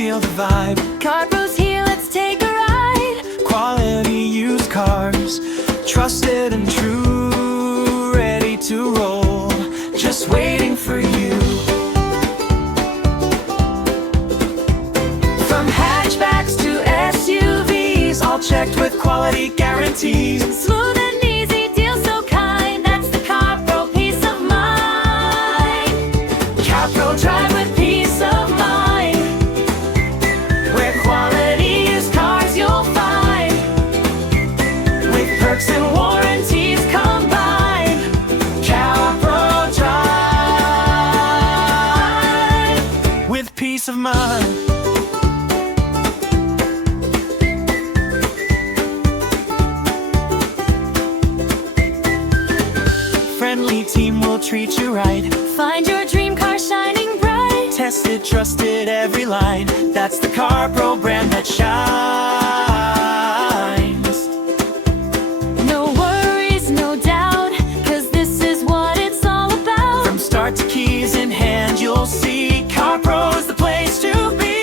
feel the vibe. CarPro's here, let's take a ride. Quality used cars, trusted and true, ready to roll, just waiting for you. From hatchbacks to SUVs, all checked with quality guarantees. Smooth and easy, deals so kind, that's the CarPro peace of mind. CarPro drive with peace of mind, where quality used cars you'll find, with perks and warranties combined. CarPro drive with peace of mind. Friendly team will treat you right. Find your dream car shining bright. Tested, trusted, every line. That's the CarPro brand that shines. No worries, no doubt, 'cause this is what it's all about. From start to keys in hand, you'll see CarPro's the place to be.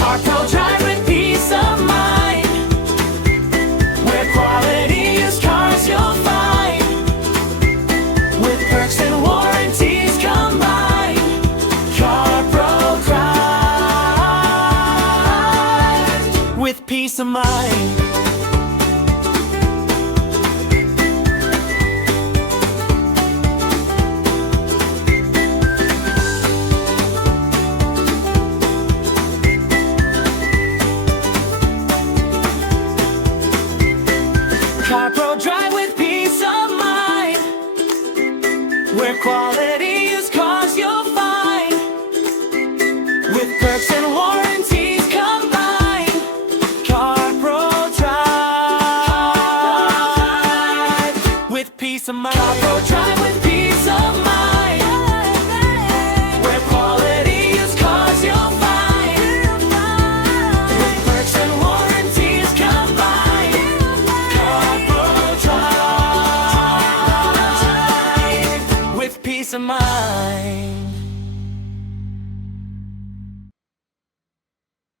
CarPro drive with peace of mind, where quality used cars you'll find, with perks and warranties combined. CarPro drive with peace of mind. CarPro drive with peace of mind, where quality used cars you'll find, with perks and warranties combined. CarPro drive with peace of mind. CarPro drive with peace of mind, where quality used cars you'll find, with perks and warranties combined. CarPro drive with peace of mind.